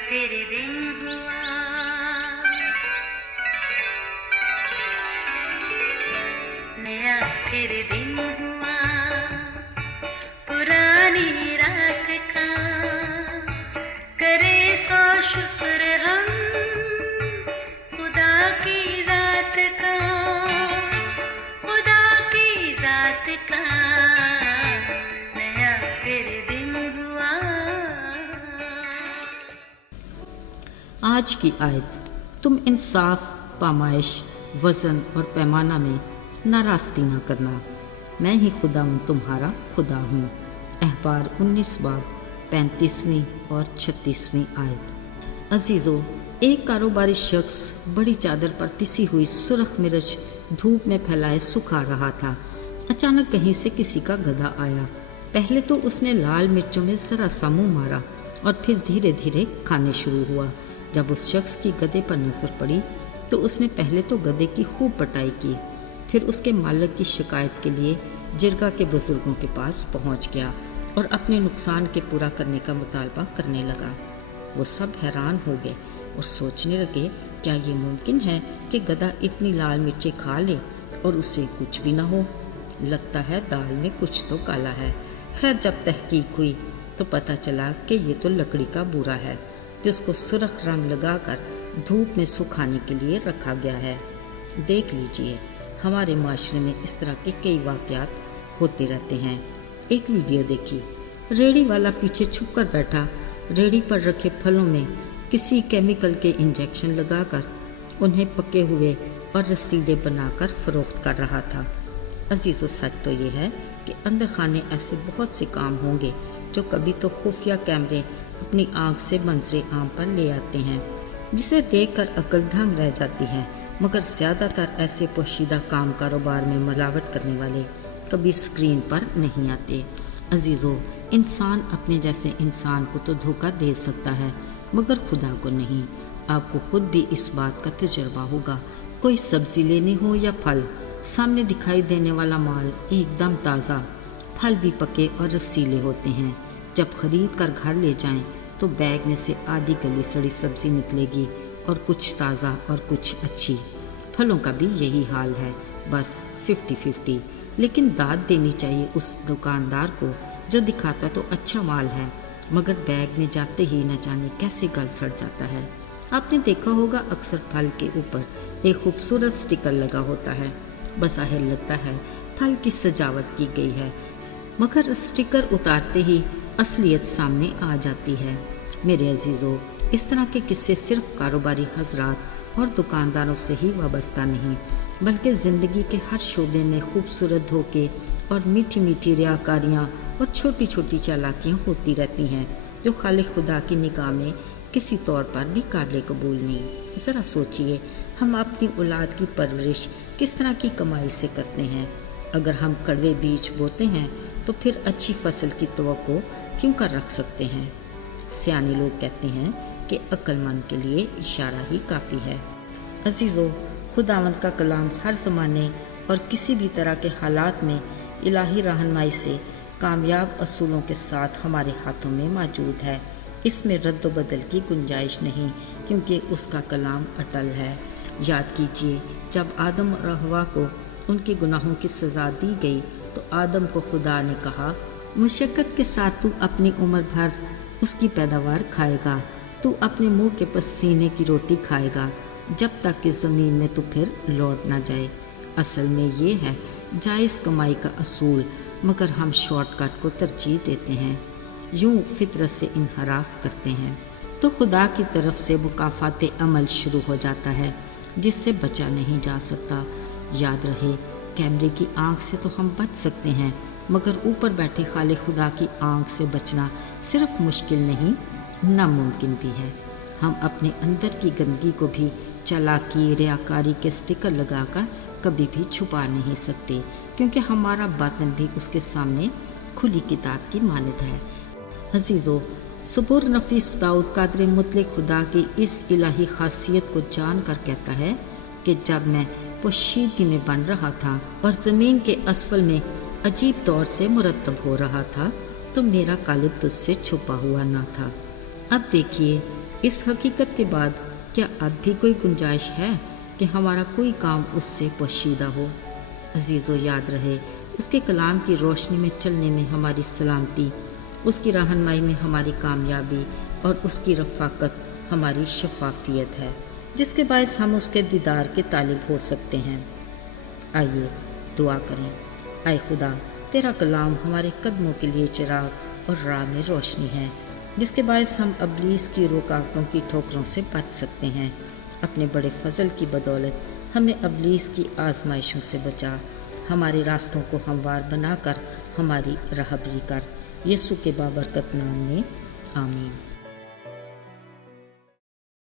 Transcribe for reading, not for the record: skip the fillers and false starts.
फिर दिन हुआ, नया फिर दिन हुआ, पुरानी रात का करे सो शुक्र हम खुदा की जात का, खुदा की जात का, नया फिर दिन हुआ। आज की आयत, तुम इंसाफ, पामाइश, वज़न और पैमाना में नाराज़गी न करना, मैं ही खुदावंद तुम्हारा खुदा हूँ। अहबार 19 बाब 35वीं और 36वीं आयत। अजीज़ों, एक कारोबारी शख्स बड़ी चादर पर पिसी हुई सुर्ख मिर्च धूप में फैलाए सुखा रहा था। अचानक कहीं से किसी का गधा आया। पहले तो उसने लाल मिर्चों में ज़रा सा मुँह मारा और फिर धीरे धीरे खाने शुरू हुआ। जब उस शख्स की गधे पर नज़र पड़ी तो उसने पहले तो गधे की खूब पिटाई की, फिर उसके मालिक की शिकायत के लिए जिरगा के बुजुर्गों के पास पहुंच गया और अपने नुकसान के पूरा करने का मुतालबा करने लगा। वो सब हैरान हो गए और सोचने लगे, क्या ये मुमकिन है कि गधा इतनी लाल मिर्चें खा ले और उसे कुछ भी ना हो? लगता है दाल में कुछ तो काला है। खैर, जब तहकीक हुई तो पता चला कि ये तो लकड़ी का बूरा है जिसको सुर्ख रंग लगाकर धूप में सुखाने के लिए रखा गया है। देख लीजिए, हमारे माशरे में इस तरह के कई वाक़यात होते रहते हैं। एक वीडियो देखी, रेड़ी वाला पीछे छुपकर बैठा रेड़ी पर रखे फलों में किसी केमिकल के इंजेक्शन लगाकर उन्हें पके हुए और रसीले बनाकर फ़रोख्त कर रहा था। अजीज़ों, सच तो ये है कि अंदर खाने ऐसे बहुत से काम होंगे जो कभी तो खुफिया कैमरे अपनी आँख से मंजरे आम पर ले आते हैं, जिसे देखकर अक्ल दंग रह जाती है। मगर ज़्यादातर ऐसे पोशीदा काम कारोबार में मिलावट करने वाले कभी स्क्रीन पर नहीं आते। अजीज़ों, इंसान अपने जैसे इंसान को तो धोखा दे सकता है मगर खुदा को नहीं। आपको खुद भी इस बात का तजुर्बा होगा। कोई सब्ज़ी लेनी हो या फल, सामने दिखाई देने वाला माल एकदम ताज़ा, फल भी पके और रसीले होते हैं। जब खरीद कर घर ले जाएं तो बैग में से आधी गली सड़ी सब्ज़ी निकलेगी और कुछ ताज़ा और कुछ अच्छी। फलों का भी यही हाल है, बस 50-50। लेकिन दाद देनी चाहिए उस दुकानदार को जो दिखाता तो अच्छा माल है मगर बैग में जाते ही न जाने कैसे गल सड़ जाता है। आपने देखा होगा, अक्सर फल के ऊपर एक खूबसूरत स्टिकर लगा होता है। बज़ाहिर लगता है फल की सजावट की गई है, मगर स्टिकर उतारते ही असलियत सामने आ जाती है। मेरे अजीज़ों, इस तरह के किस्से सिर्फ कारोबारी हजरात और दुकानदारों से ही वाबस्ता नहीं, बल्कि ज़िंदगी के हर शोबे में खूबसूरत धोखे और मीठी मीठी रियाकारियाँ और छोटी छोटी चालाकियाँ होती रहती हैं जो खालिक खुदा की निगाह में किसी तौर पर भी काबिल कबूल नहीं। ज़रा सोचिए, हम अपनी औलाद की परवरिश किस तरह की कमाई से करते हैं। अगर हम कड़वे बीज बोते हैं तो फिर अच्छी फसल की तवक्को क्यों कर रख सकते हैं? सियाने लोग कहते हैं कि अक्लमंद के लिए इशारा ही काफ़ी है। अजीज़ों, खुदावंद का कलाम हर ज़माने और किसी भी तरह के हालात में इलाही रहनुमाई से कामयाब असूलों के साथ हमारे हाथों में मौजूद है। इसमें रद्द बदल की गुंजाइश नहीं, क्योंकि उसका कलाम अटल है। याद कीजिए, जब आदम और हवा को उनके गुनाहों की सज़ा दी गई तो आदम को खुदा ने कहा, मुशक्क़त के साथ तू अपनी उम्र भर उसकी पैदावार खाएगा, तू अपने मुंह के पसीने की रोटी खाएगा जब तक कि ज़मीन में तू फिर लौट ना जाए। असल में ये है जायज़ कमाई का असूल, मगर हम शॉर्टकट को तरजीह देते हैं, यूं फितरत से इनहराफ करते हैं तो खुदा की तरफ से मुकाफ़ात अमल शुरू हो जाता है जिससे बचा नहीं जा सकता। याद रहे, कैमरे की आँख से तो हम बच सकते हैं, मगर ऊपर बैठे खालिक खुदा की आँख से बचना सिर्फ मुश्किल नहीं, नामुमकिन भी है। हम अपने अंदर की गंदगी को भी चालाकी, रियाकारी के स्टिकर लगाकर कभी भी छुपा नहीं सकते, क्योंकि हमारा बातन भी उसके सामने खुली किताब की मानद है। अजीज़ों, सबुर नफीस दाऊद कादर मुतलक खुदा की इस इलाही खासियत को जान कर कहता है कि जब मैं पोशीदगी में बन रहा था और ज़मीन के असफल में अजीब तौर से मुरतब हो रहा था तो मेरा कालिब तुझसे छुपा हुआ ना था। अब देखिए, اس حقیقت کے بعد کیا اب بھی کوئی گنجائش ہے کہ ہمارا کوئی کام اس سے پوشیدہ ہو؟ عزیزو، یاد رہے اس کے کلام کی روشنی میں چلنے میں ہماری سلامتی، اس کی رہنمائی میں ہماری کامیابی اور اس کی رفاقت ہماری شفافیت ہے، جس کے باعث ہم اس کے دیدار کے طالب ہو سکتے ہیں۔ آئیے دعا کریں۔ اے خدا، تیرا کلام ہمارے قدموں کے لیے چراغ اور راہ میں روشنی ہے، جس کے باعث ہم ابلیس کی رکاوٹوں کی ٹھوکروں سے بچ سکتے ہیں۔ اپنے بڑے فضل کی بدولت ہمیں ابلیس کی آزمائشوں سے بچا، ہمارے راستوں کو ہموار بنا کر ہماری رہبری کر، یسوع کے بابرکت نام میں آمین۔